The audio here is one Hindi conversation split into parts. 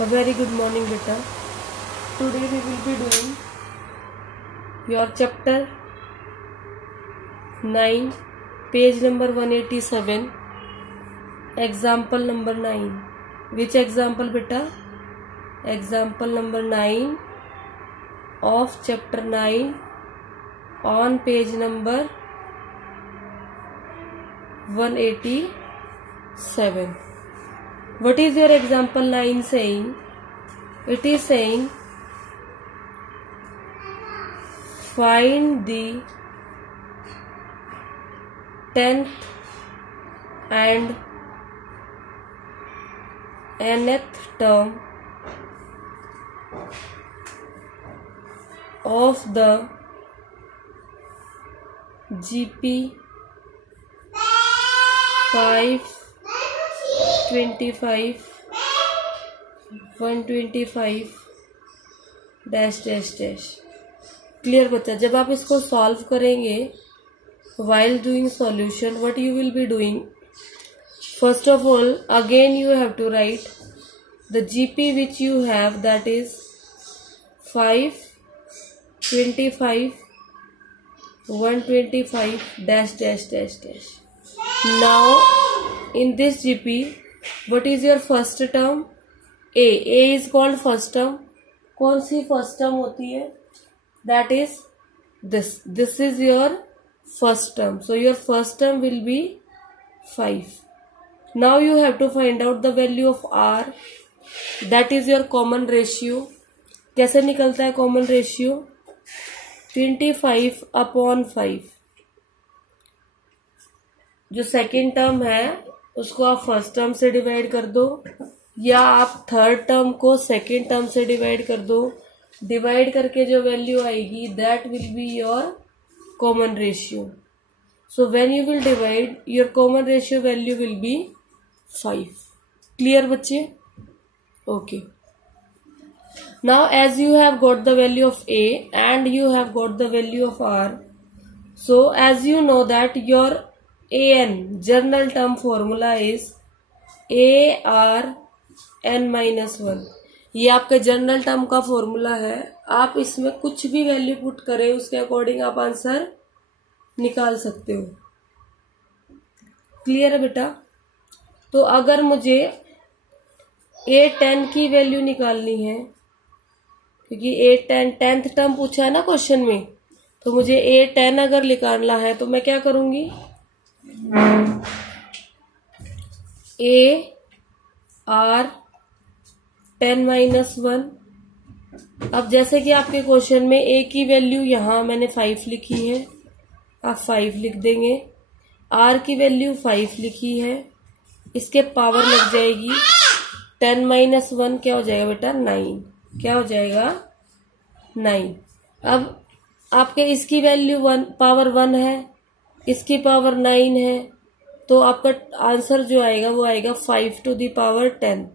A very good morning, beta. Today we will be doing your chapter 9, page number 187, example number 9. Which example, beta? Example number 9 of chapter 9 on page number 187. What is your example 9 saying? It is saying find the 10th and nth term of the GP 525 125 dash dash dash. Clear बच्चा? जब आप इसको सॉल्व करेंगे while doing solution, what you will be doing? First of all, again you have to write the GP which you have, that is 5 25 125 dash dash dash dash. Now in this GP, what is your first term? A is called first term. कौन सी first term होती है? That is this. This is your first term. So your first term will be 5. Now you have to find out the value of R. That is your common ratio. कैसे निकलता है common ratio? 25/5. जो सेकेंड टर्म है उसको आप फर्स्ट टर्म से डिवाइड कर दो, या आप थर्ड टर्म को सेकेंड टर्म से डिवाइड कर दो. डिवाइड करके जो वैल्यू आएगी that will be your common ratio. So when you will divide, your common ratio value will be 5. Clear बच्चे? Okay. Now as you have got the value of A and you have got the value of R, so as you know that your AN general term formula is ARN-1. ये आपके जनरल टर्म का फॉर्मूला है. आप इसमें कुछ भी वैल्यू पुट करें उसके अकॉर्डिंग आप आंसर निकाल सकते हो. क्लियर है बेटा? तो अगर मुझे A10 की वैल्यू निकालनी है, क्योंकि A10 10th टर्म पूछा है ना क्वेश्चन में, तो मुझे A10 अगर निकालना है तो मैं क्या करूंगी? AR10-1. अब जैसे कि आपके क्वेश्चन में A की वैल्यू यहां मैंने 5 लिखी है, आप 5 लिख देंगे. R की वैल्यू 5 लिखी है, इसके पावर लग जाएगी 10-1 क्या हो जाएगा बेटा? 9. क्या हो जाएगा? 9. अब आपके इसकी वैल्यू पावर 1 है, इसकी पावर 9 है, तो आपका आंसर जो आएगा वो आएगा 5⁻10.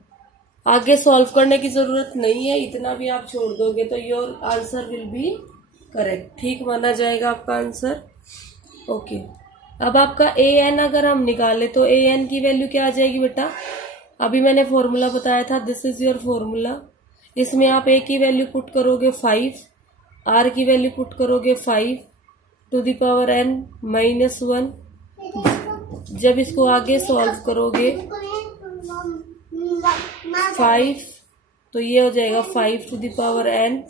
आगे सॉल्व करने की जरूरत नहीं है, इतना भी आप छोड़ दोगे तो your answer will B correct. ठीक माना जाएगा आपका आंसर. ओके. अब आपका AN अगर हम निकाले तो AN की वैल्यू क्या आ जाएगी बेटा? अभी मैंने फॉर्मूला बताया था, दिस इज योर फॉर्मूला. इसमें आप A की वैल्यू पुट करोगे 5, R की वैल्यू पुट करोगे 5⁻n-1. जब इसको आगे सॉल्व करोगे 5, तो ये हो जाएगा 5⁻n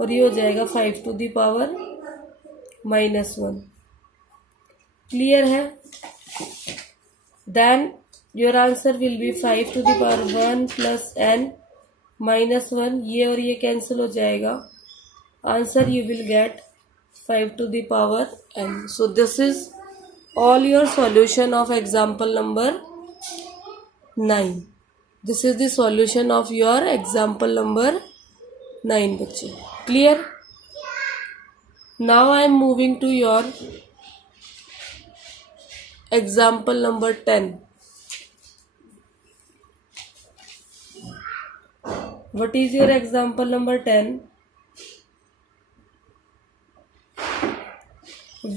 और ये हो जाएगा 5⁻1. क्लियर है? Then your answer will be 5⁻1 + n-1. ये और ये कैंसिल हो जाएगा. Answer you will get 5⁻n. So this is all your solution of example number 9. This is the solution of your example number 9 बच्चे. Clear? Now I am moving to your example number 10. What is your example number 10?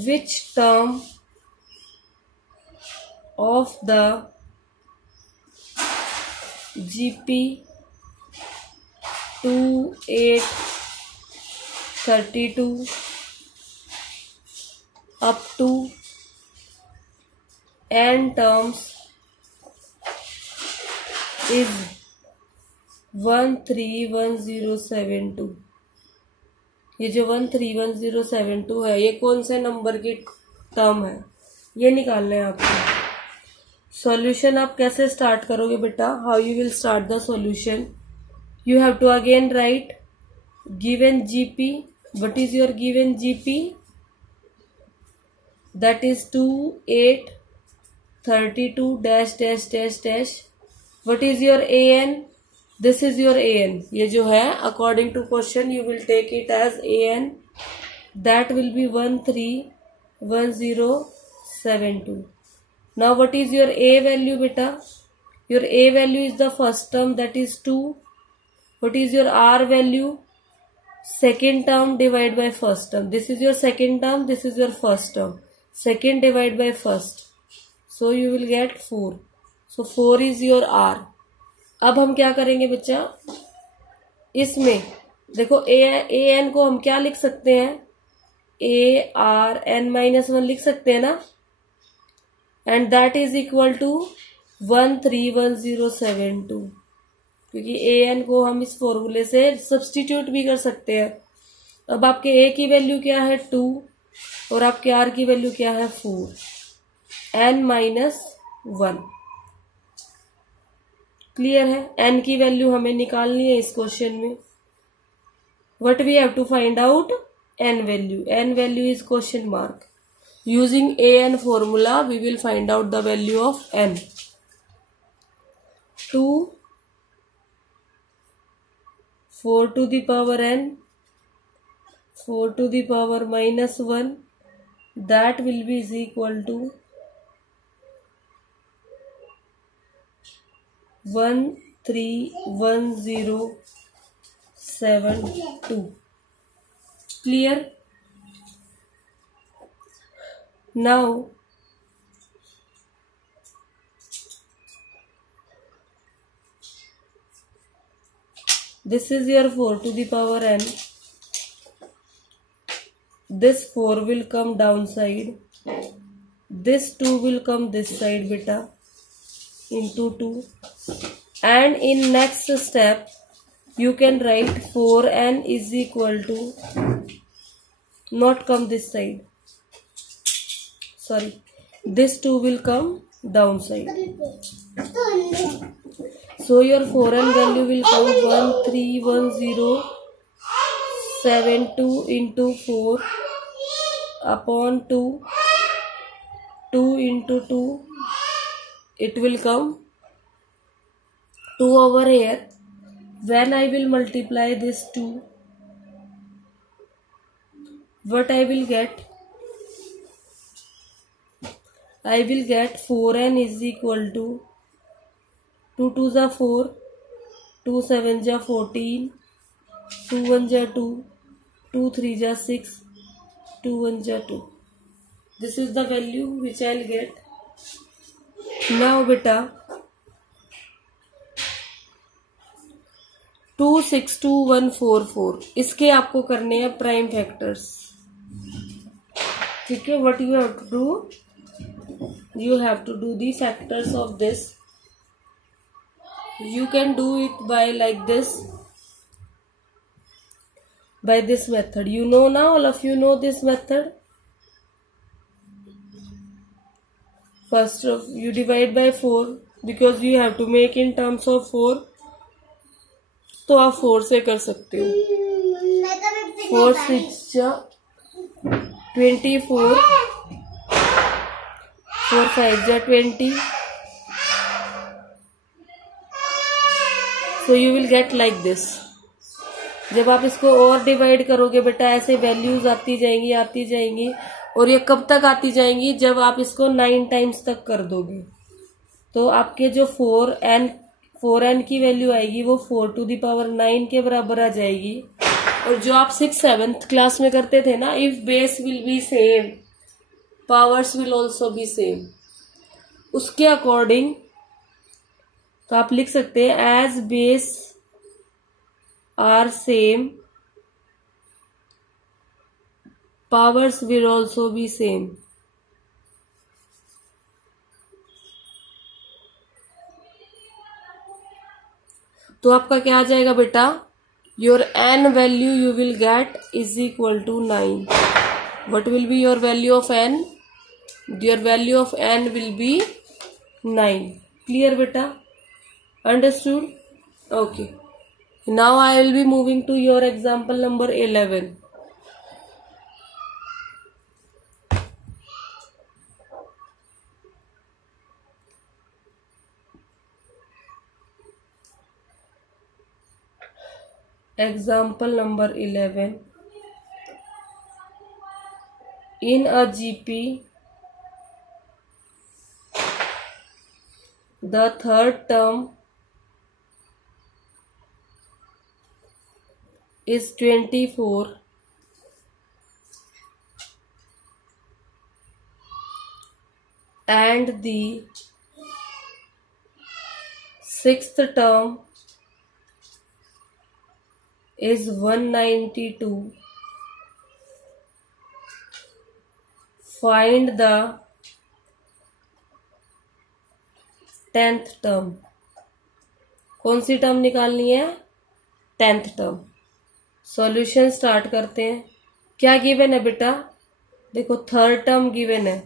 Which term of the GP 2, 8, 32 up to n terms is 131072। ये जो 131072 है, ये कौन से नंबर की टर्म है, ये निकालना है आपको। सॉल्यूशन आप कैसे स्टार्ट करोगे बेटा? How you will start the solution? You have to again write given GP. What is your given GP? That is 2, 8, 32 dash dash dash dash. What is your an? This is your an। ये जो है according to question you will take it as an। That will be 131072। Now what is your a value बेटा? Your a value is the first term, that is 2। What is your r value? Second term divide by first term. This is your second term, this is your first term. Second divide by first, so you will gate 4। So 4 is your r। अब हम क्या करेंगे बच्चा? इसमें देखो an को हम क्या लिख सकते हैं? ARn-1 लिख सकते हैं ना, and that is equal to 131072, क्योंकि an को हम इस फॉर्मूले से सब्स्टिट्यूट भी कर सकते हैं। अब आपके a की वैल्यू क्या है? 2, और आपके r की वैल्यू क्या है? 4। n-1 क्लियर है? n की वैल्यू हमें निकालनी है इस क्वेश्चन में। What we have to find out? n value. n value is question mark. Using an formula we will find out the value of n। 2, 4 to the power n, 4 to the power -1, that will be is equal to 131072। Clear? Now this is your 4 to the power n. This 4 will come downside, this 2 will come this side beta, into 2, and in next step you can write 4n is equal to, not come this side, sorry, this 2 will come downside. So your 4n value will come 131072 into 4 upon 2, 2 into 2, it will come 2 over here. When I will multiply this 2, what I will get? I will get 4n is equal to 2 2s are 4, 2 7s are 14, 2 1s are 2, 2 3s are 6, 2 1s are 2. This is the value which I will get. Now beta 262144, इसके आपको करने हैं प्राइम फैक्टर्स। ठीक है? What you have to do? You have to do the factors of this. You can do it by like this, by this method. You know now, all of you know this method. First of you divide by 4 because you have to make in terms of 4. तो आप 4 से कर सकते हो। 4 6 24, 4 5 20. So you will get like this. जब आप इसको और डिवाइड करोगे बेटा, ऐसे वैल्यूज आती जाएंगी, और ये कब तक आती जाएंगी? जब आप इसको 9 टाइम्स तक कर दोगे, तो आपके जो 4n की वैल्यू आएगी वो 4 to the power 9 के बराबर आ जाएगी। और जो आप 6th 7th क्लास में करते थे ना, if base will be same powers will also be same, उसके अकॉर्डिंग तो आप लिख सकते हैं as base are same, powers will also be same. तो आपका क्या आ जाएगा बेटा, your n value you will get is equal to 9. What will be your value of n? Your value of n will be 9. Clear बेटा? Understood? Okay. Now I will be moving to your example number 11. Example number 11. In a GP, the third term is 24 and the sixth term is 192. Find the 10th term. कौन सी टर्म निकालनी है? 10th term. सॉल्यूशन स्टार्ट करते हैं. क्या गिवन है बेटा? देखो थर्ड टर्म गिवन है.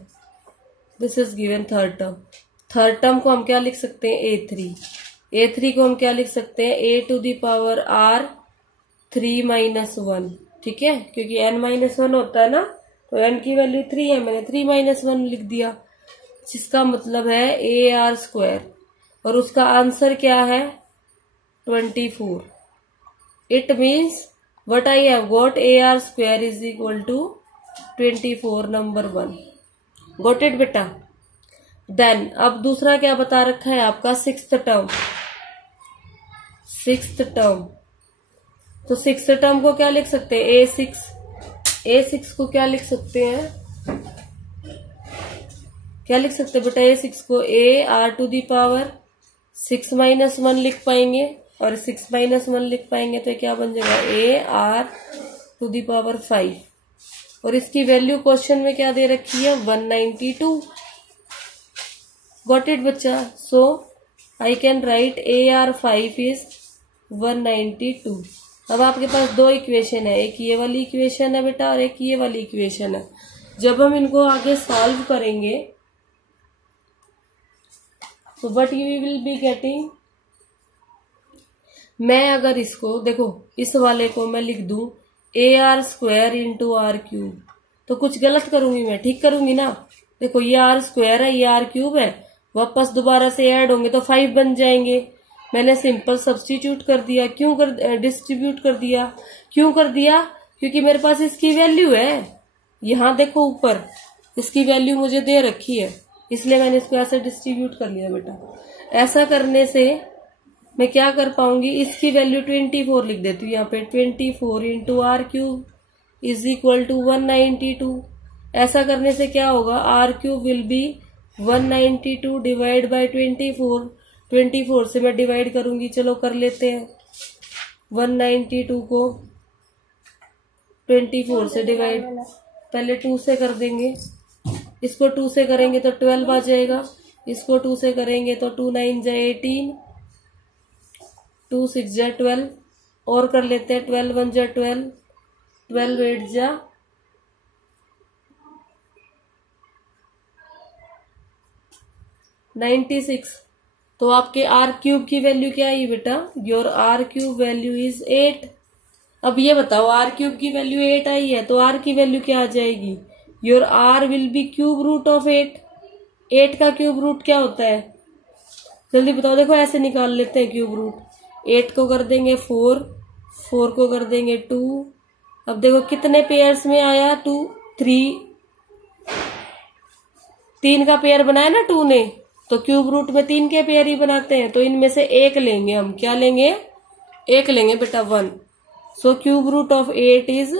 This is given third term. Third term को हम क्या लिख सकते हैं? A3. A3 को हम क्या लिख सकते हैं? a to the power r 3 minus 1. ठीक है, क्योंकि n माइनस 1 होता है ना, तो n की वैल्यू 3 है, मैंने 3 माइनस 1 लिख दिया, जिसका मतलब है AR स्क्वायर. और उसका आंसर क्या है? 24. It means what I have got AR square is equal to 24. Number 1. Got it बेटा? देन अब दूसरा क्या बता रखा है आपका? Sixth term. सिक्स्थ टर्म, तो सिक्स्थ टर्म को क्या लिख सकते हैं? A6. A6 को क्या लिख सकते हैं? क्या लिख सकते हैं बेटा? A6 को AR to the power 6 minus 1 लिख पाएंगे, और 6 माइनस 1 लिख पाएंगे तो क्या बन जाएगा? AR to the power 5. और इसकी वैल्यू क्वेश्चन में क्या दे रखी है? 192. गॉट इट बच्चा? So I can write AR5 is 192. अब आपके पास दो इक्वेशन है, एक ये वाली इक्वेशन है बेटा और एक ये वाली इक्वेशन है. जब हम इनको आगे सॉल्व करेंगे तो what you will be getting, मैं अगर इसको देखो, इस वाले को मैं लिख दूं AR square into R cube, तो कुछ गलत करूंगी मैं? ठीक करूंगी ना? देखो ये R स्क्वायर है, ये R क्यूब है, वापस दोबारा से ऐड होंगे तो 5 बन जाएंगे. मैंने सिंपल सब्स्टिट्यूट कर दिया. क्यों डिस्ट्रीब्यूट कर दिया? क्यों कर दिया? क्योंकि मेरे पास इसकी वैल्यू है. यहाँ देखो ऊपर इसकी वैल्यू मुझे दे रखी है, इसलिए मैंने इसको ऐसे डिस्ट्रीब्यूट कर लिया बेटा. ऐसा करने से मैं क्या कर पाऊंगी? इसकी वैल्यू 24 लिख देती हूँ यहाँ पे. 24 into R cube is equal to 192. ऐसा करने से क्या होगा? R cube will be 192 divide by 24. 24 से मैं डिवाइड करूंगी, चलो कर लेते हैं. 192 को 24 से डिवाइड, पहले 2 से कर देंगे, इसको 2 से करेंगे तो 12 आ जाएगा, इसको 2 से करेंगे तो 2 9 जा 18, 2 6 जा 12, और कर लेते हैं 12 1 जा 12, 12 8 जा 96. तो आपके R क्यूब की वैल्यू क्या आई बेटा? Your R cube value is 8. अब ये बताओ, R क्यूब की वैल्यू 8 आई है तो R की वैल्यू क्या आ जाएगी? Your R will be cube root of 8. 8 का क्यूब रूट क्या होता है? जल्दी बताओ. देखो ऐसे निकाल लेते हैं क्यूब रूट. 8 को कर देंगे 4, 4 को कर देंगे 2. अब देखो कितने पेयर्स में आया? 2 3, 3 का पेयर बनाया ना 2 ने, तो क्यूब रूट में 3 के पेयर ही बनाते हैं, तो इनमें से एक लेंगे हम. क्या लेंगे? एक लेंगे बेटा, 1. So cube root of 8 is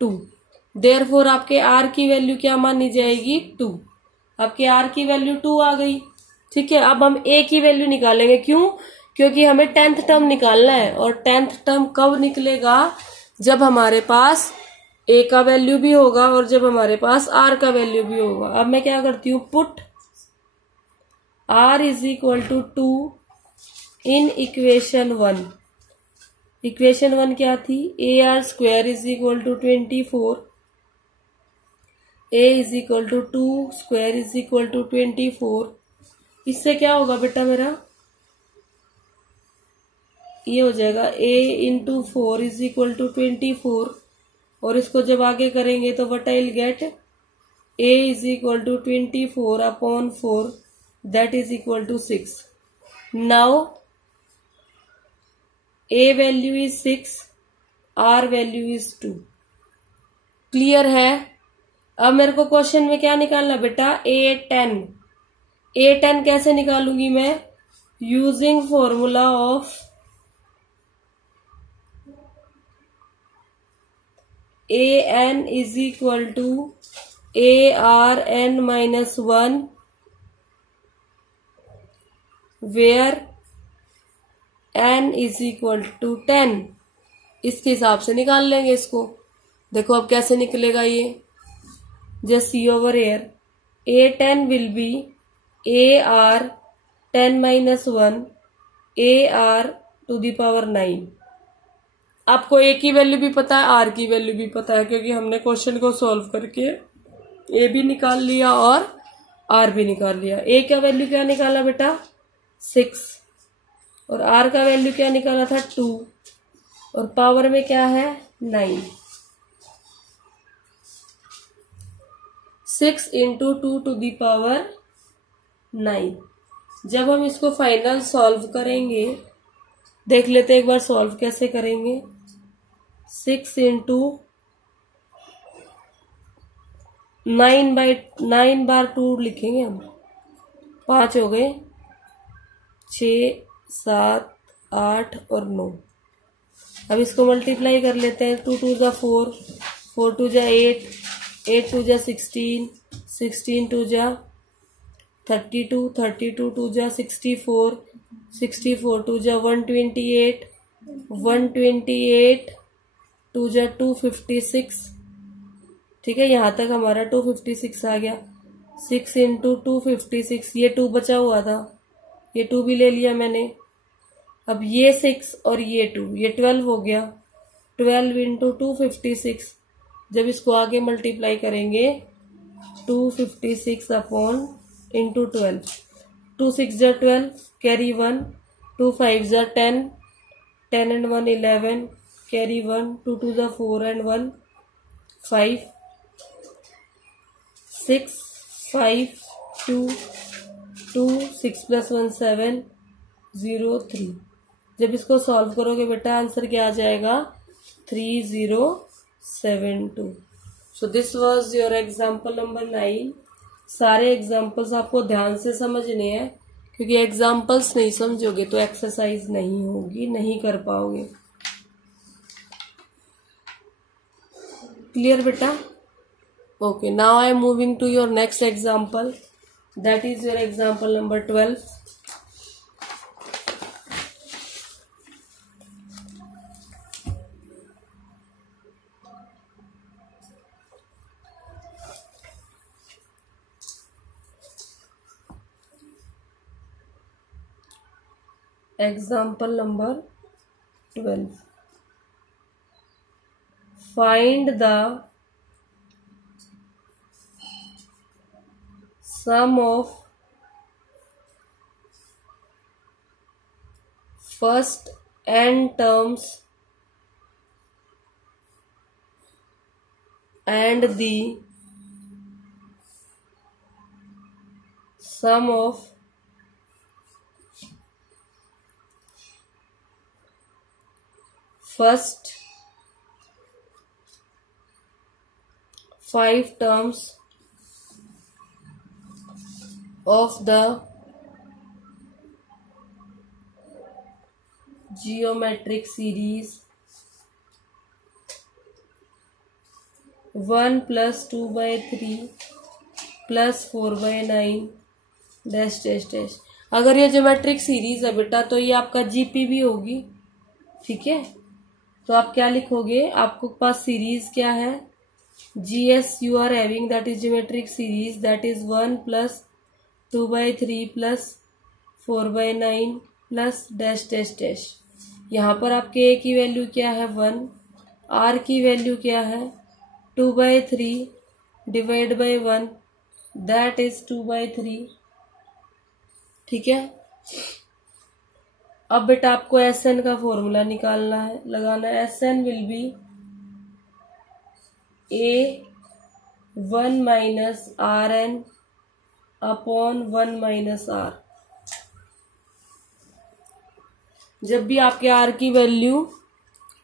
2. Therefore आपके R की वैल्यू क्या मानी जाएगी? 2. आपके R की वैल्यू 2 आ गई. ठीक है, अब हम A की वैल्यू निकालेंगे. क्यों? क्योंकि हमें 10th टर्म निकालना है, और 10th टर्म कब निकलेगा, जब हमारे पास a का वैल्यू भी होगा और जब हमारे पास r का वैल्यू भी होगा। अब मैं क्या करती हूँ, put r is equal to 2 in equation 1। Equation 1 क्या थी, AR square is equal to 24, a is equal to 2 square is equal to 24। इससे क्या होगा बेटा मेरा, ये हो जाएगा a into 4 is equal to 24, और इसको जब आगे करेंगे तो what I will get, a is equal to 24 upon 4 that is equal to 6। Now a value is 6, r value is 2। Clear है। अब मेरे को क्वेश्चन में क्या निकालना बेटा, a10। a10 कैसे निकालूंगी मैं, using formula of an is equal to ARn minus 1 where n is equal to 10। इसके हिसाब से निकाल लेंगे इसको। देखो अब कैसे निकलेगा ये, just see over here, A10 will be AR10 minus 1 AR to the power 9। आपको A की वैल्यू भी पता है, R की वैल्यू भी पता है, क्योंकि हमने क्वेश्चन को सॉल्व करके A भी निकाल लिया और R भी निकाल लिया। A का वैल्यू क्या निकाला बेटा, 6, और R का वैल्यू क्या निकाला था, 2, और पावर में क्या है, 9। 6 इंटू 2 टू दी पावर 9। जब हम इसको फाइनल सॉल्व करेंगे, देख लेते हैं एक बार सॉल्व कैसे करेंगे। 6 इंटू 9 बार 2 लिखेंगे हम, 5 हो गए, 6, 7, 8 और 9। अब इसको मल्टीप्लाई कर लेते हैं, 2 2 जा 4, 4 2 जा 8, 8 2 जा 16, 16 2 जा 32, 32 2 जा 64, 64 2 जा 128, 128 2 जा 256। ठीक है, यहाँ तक हमारा 256 आ गया। 6 इंटू 256, ये 2 बचा हुआ था, ये 2 भी ले लिया मैंने। अब ये 6 और ये 2, ये 12 हो गया। 12 इंटू 256, जब इसको आगे मल्टीप्लाई करेंगे, 256 अपॉन इंटू 12, 2 6 जा 12, कैरी 1, 2 5 जा 10, 10 and 1 11, कैरी 1, 2 2 जा 4 and 1 5, 6 5 2 2 6 प्लस 1 7 0 3। जब इसको सॉल्व करोगे बेटा आंसर क्या आ जाएगा, 3072। So this was your example number 9। सारे एग्जाम्पल्स आपको ध्यान से समझने हैं, क्योंकि एग्जाम्पल्स नहीं समझोगे तो एक्सरसाइज नहीं होगी, नहीं कर पाओगे। क्लियर बेटा? Okay, now I am moving to your next example, that is your example number 12। Example number 12. Find the sum of first n terms and the sum of first 5 terms of the geometric series 1 plus 2 by 3 plus 4 by 9 dash dash dash। अगर ये ज्योमेट्रिक सीरीज है बेटा तो ये आपका जीपी भी होगी, ठीक है। तो आप क्या लिखोगे, आपको पास सीरीज क्या है, GS you are having that is geometric series that is 1 plus 2/3 plus 4/9 plus dash dash dash. यहाँ पर आपके ए की वैल्यू क्या है 1, आर की वैल्यू क्या है 2/3 डिवाइड बाई 1 दैट इज 2/3, ठीक है। अब बेटा आपको एस एन का फॉर्मूला निकालना है, लगाना है। S N will be A1 minus R N upon 1 minus R. जब भी आपके आर की वैल्यू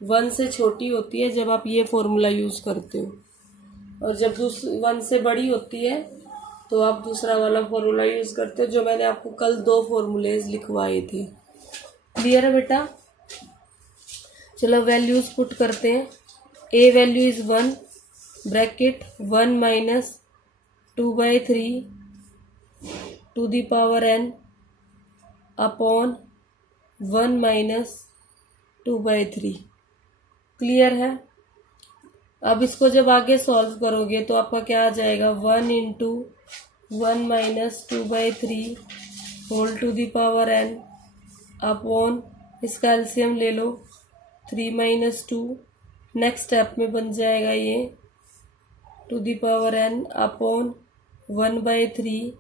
1 से छोटी होती है, जब आप ये फॉर्मूला यूज करते हो, और जब 1 से बड़ी होती है तो आप दूसरा वाला फॉर्मूला यूज करते हो, जो मैंने आपको कल 2 फॉर्मूलेज लिखवाए थे। क्लियर है बेटा? चलो वैल्यूज पुट करते हैं। A value is 1 bracket 1 minus 2/3 to the power n upon 1 minus 2/3। Clear है? अब इसको जब आगे सॉल्व करोगे तो आपका क्या आ जाएगा, 1 into 1 minus 2/3 whole to the power n upon, इसका एलसीएम ले लो, 3 माइनस 2। नेक्स्ट स्टेप में बन जाएगा ये to the power n upon 1/3।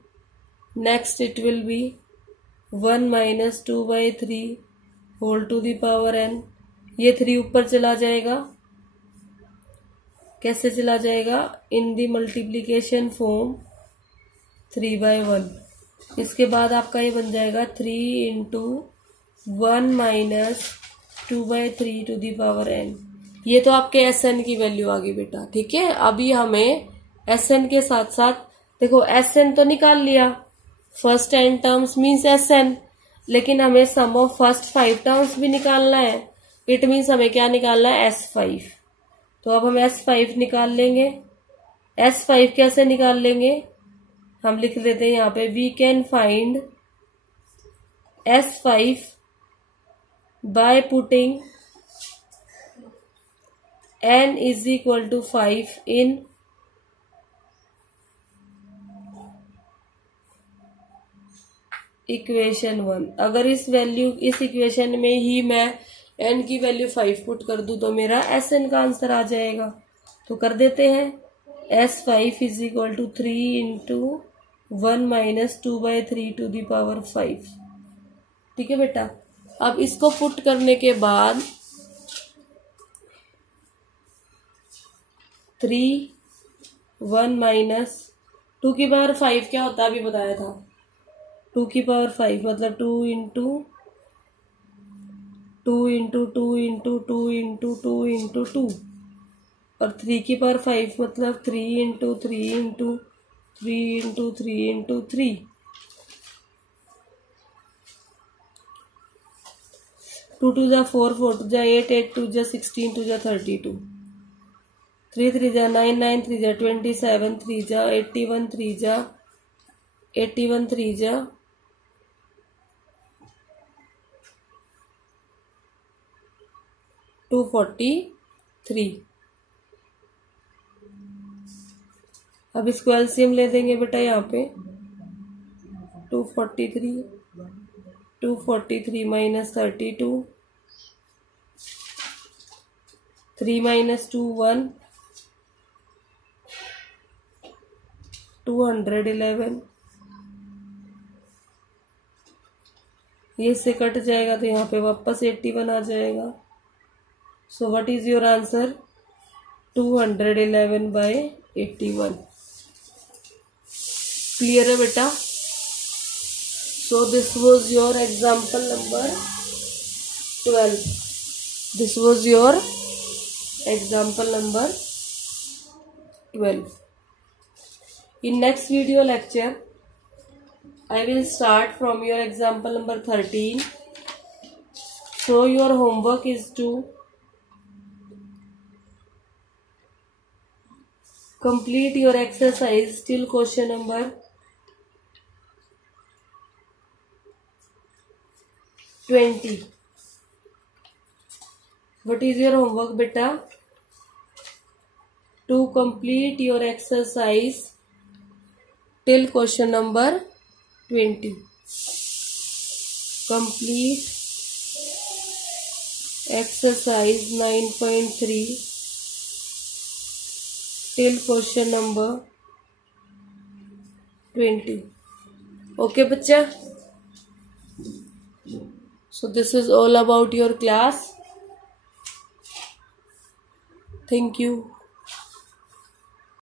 Next it will be 1 minus 2/3 whole to the power n। ये 3 ऊपर चला जाएगा, कैसे चला जाएगा, इन द मल्टीप्लीकेशन फॉर्म 3/1। इसके बाद आपका ये बन जाएगा 3 into 1 minus 2/3 to the power n। ये तो आपके एस एन की वैल्यू आ गई बेटा, ठीक है। अभी हमें एस एन के साथ साथ देखो, एस एन तो निकाल लिया, first n terms means S N, लेकिन हमें सम ऑफ फर्स्ट 5 टर्म्स भी निकालना है। इट मीन्स हमें क्या निकालना है, S5। तो अब हम S5 निकाल लेंगे। S5 कैसे निकाल लेंगे, हम लिख देते हैं यहाँ पे, we can find S5 by putting n is equal to 5 in equation 1। अगर इस इक्वेशन में ही मैं n की वैल्यू 5 पुट कर दूं तो मेरा एस एन का आंसर आ जाएगा। तो कर देते हैं, S5 is equal to 3 into 1 minus 2/3 to the power 5, ठीक है बेटा। अब इसको पुट करने के बाद 3 1 माइनस 2 की पावर 5 क्या होता है, अभी बताया था। 2 की पावर 5 मतलब 2 into 2 into 2 into 2 into 2 into 2, और 3 की पावर 5 मतलब 3 इंटू 3 इंटू 3 इंटू 3 इंटू 3। 2 2 जा 4 4 2 जा 8 8 2 जा 16 2 जा 32 3 3 जा 9 9 3 जा 27 3 जा 81 3 जा 81 3 जा 243। अब इसको एलसीएम ले देंगे बेटा, यहाँ पे 243 माइनस 32, 3 माइनस 2 1, 211। ये इससे कट जाएगा तो यहाँ पे वापस 81 आ जाएगा। So what is your answer, 211 by 81। Clear है बेटा? So this was your example number 12। This was your example number 12। In next video lecture, I will start from your example number 13. So your homework is to complete your exercise till question number 20. What is your homework, beta? To complete your exercise till question number 20. Complete exercise 9.3 till question number 20. Okay, bachcha? So this is all about your class. Thank you.